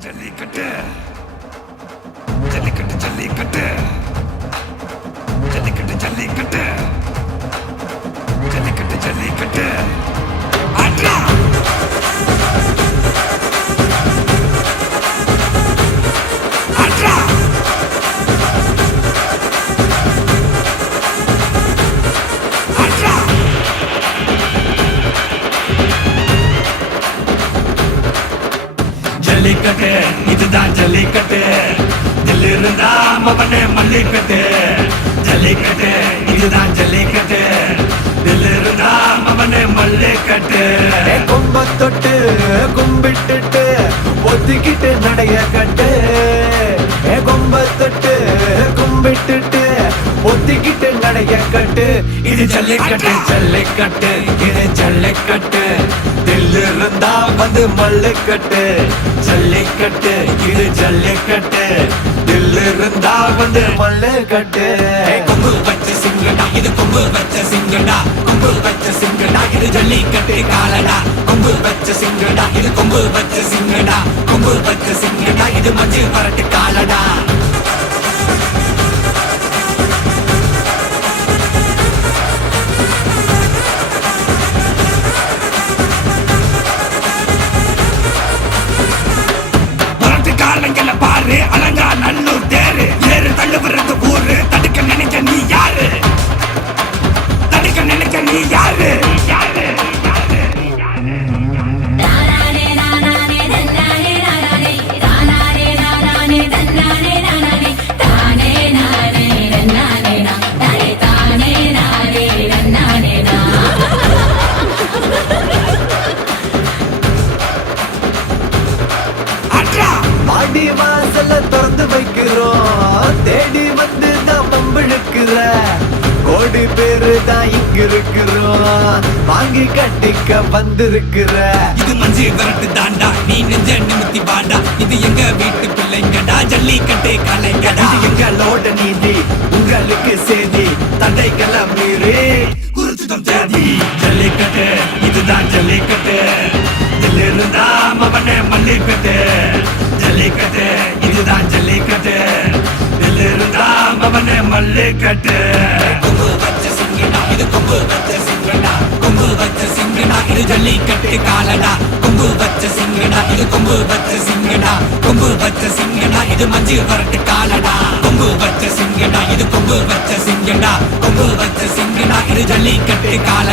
ஜல்லிக்கட்டு ஜல்லிக்கட்டு ஜல்லிக்கட்டு ஜல்லிக்கட்டு ஜல்லிக்கட்டு ஜல்லிக்கட்டு ஜல்லிக்கட்டு ஜல்லிக்கட்டு ஆட்ரா ஆட்ரா ஆட்ரா ஜல்லிக்கட்டு இதுதான் ஜல்லிக்கட்டு தில் இருந்தா மவனே மல்லிக்கட்டு ஜல்லிக்கட்டு இதுதான் ஜல்லிக்கட்டு தில் இருந்தா மவனே மல்லிக்கட்டு கொம்ப தொட்டு கும்பிட்டுட்டு ஒத்திக்கிட்டு நடைய கட்டு கொம்ப தொட்டு கும்பிட்டுட்டு ஒத்திக்கிட்டு நடைய கட்டு இது ஜல்லிக்கட்டு ஜல்லிக்கட்டு இது ஜல்லிக்கட்டு தில் இருந்தா வந்து மல்லுக்கட்டு ஜல்லிக்கட்டு இது ஜல்லிக்கட்டு தில் இருந்தா வந்து மல்லுக்கட்டு கொம்பு வச்ச சிங்கடா இது கொம்பு வச்ச சிங்கடா கொம்பு வச்ச சிங்கடா இது ஜல்லிக்கட்டு காலடா கொம்பு வச்ச சிங்கடா இது கொம்பு வச்ச சிங்கடா கொம்பு வச்ச சிங்கடா இது மஞ்சு வரட்டு காலடா காலங்கள பாரு அலங்கா நல்லூர் தேரு ஏறு தள்ளுவரது ஊரு தடுக்க நினைக்க நீ யாரு தடுக்க நினைக்க நீ யாரு யாரு பாடி வாசல திறந்து வைக்கிறோம் தேடி வந்து தான் பம்பிழுக்கிற கோடி பேரு தான் இங்க இருக்கிறோம் வாங்கி கட்டிக்க வந்திருக்கிற இது மஞ்சு விரட்டு தாண்டா நீ நெஞ்ச நிமித்தி வாடா இது எங்க வீட்டு பிள்ளைங்கடா ஜல்லிக்கட்டு கலைங்கடா இது எங்களோட நீதி உங்களுக்கு செய்தி தடைகளை மீறி குறிச்சிடம் தேதி ஜல்லிக்கட்டு இதுதான் ஜல்லிக்கட்டு தில் இருந்தா மவனே மல்லிக்கட்டு ஜல்லிக்கட்டு இதுதான் ஜல்லிக்கட்டு தில் இருந்தா மவனே மல்லிக்கட்டு கொம்பு வச்ச சிங்கடா இது கொம்பு வச்ச சிங்கடா கொம்பு வச்ச சிங்கடா இது ஜல்லிக்கட்டு காலடா கொம்பு வச்ச சிங்கடா இது கொம்பு வச்ச சிங்கடா கொம்பு வச்ச சிங்கடா இது மஞ்சு வரட்டு காலடா கொம்பு வச்ச சிங்கடா இது கொம்பு வச்ச சிங்கடா கொம்பு வச்ச சிங்கடா இது ஜல்லிக்கட்டு காலடா